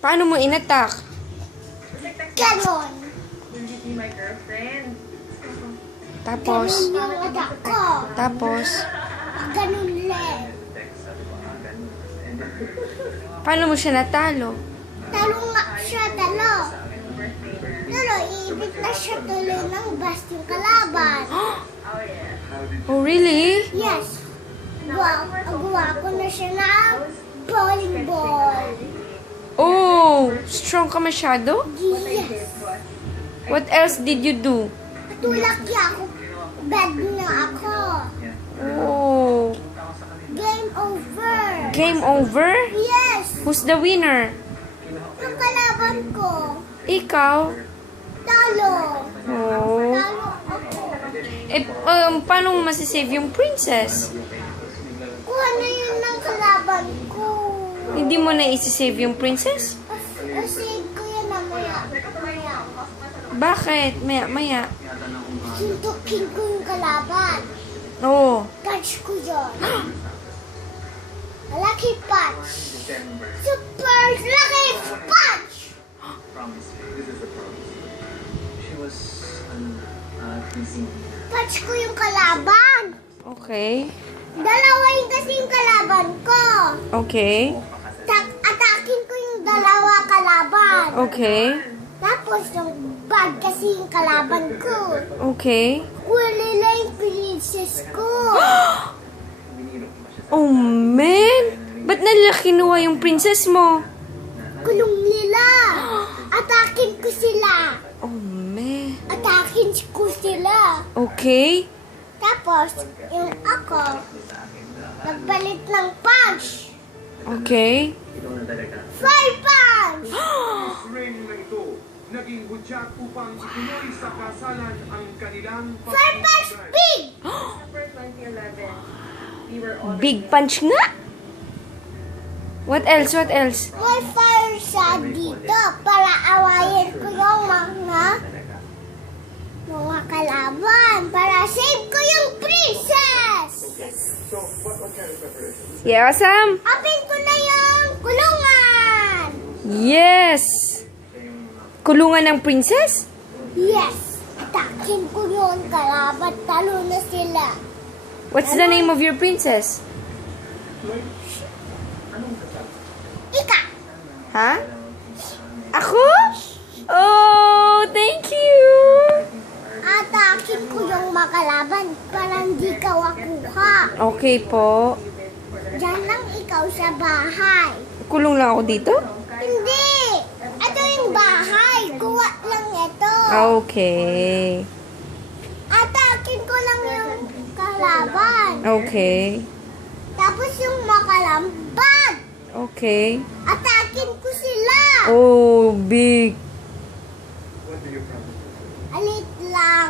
Paano mo inattack? Ganon. Tapos, Ganon yung attack ko. tapos, Ganon lang. paano mo siya natalo? Talo nga siya, talo. Pero iibig na siya tuloy ng bus yung kalaban. Oh, really? Yes. Gawa ko na siya ng bowling ball. Oh, strong ka masyado? Yes. What else did you do? Tulak niya ako. Bad na ako. Oh, Game over. game over? Yes. Who's the winner? Yung kalaban ko. Ikaw? Talo. Oh. Talo ako. Eh, paano mo masisave yung princess? Kuha na yun ng kalaban ko. Hindi mo na isi-save yung princess? Save ko yan mamaya. Mamaya. Bakit? Maya. Suntukin ko yung kalaban. Oh. Catch ko yun. Lucky punch. Super lucky punch. Punch ko yung kalaban. Okay. Dalawa yung kasi yung kalaban ko. Okay. Atakin ko yung dalawa kalaban. Okay. Tapos yung bag kasi yung kalaban ko. Okay. Wala na yung princess ko. Oh, man! Ba't nila kinuha yung princess mo? Kulong nila. Atakin ko sila. Oh, man. Atakin ko sila. Okay. Tapos, yung ako, nagbalit ng punch. Okay. Fire punch! Ring na ito, naging hudyat upang ituloy sa kasalan ang kanilang Fire punch big! Big punch nga! What else? What else? May fire siya dito para awayin ko yung mga kalaban para save ko yung princess! Yeah, Sam? Open ko na yung kulungan! Yes! Kulungan ng princess? Yes! Atakin ko yung kalaban, talo na sila. What's the name of your princess? Ika! Ha? Ako? Oh, thank you! Atakin ko yung makalaban para hindi ka wakuha. Okay po. Diyan lang ikaw sa bahay. Kulong lang ako dito? Hindi! Ito yung bahay. Kuha lang ito. Okay. Atakin ko lang yung kalaban. Okay. Tapos yung makalamban. Okay. Atakin ko sila. Oh, big. Alit lang.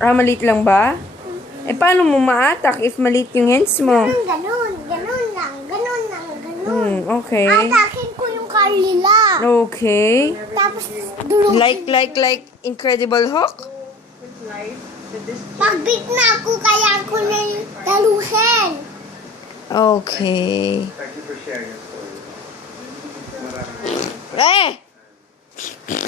Ah, maliit lang ba? Eh, paano mo ma-attack if maliit yung hands mo? Ganun, ganun lang. Ganun lang, ganun. Okay. Atakin ko yung kanila. Okay. Tapos dulugin. Like Incredible Hulk? Pagbig na ako, kaya ako na taluhin. Okay. Thank you for sharing your story. Eh!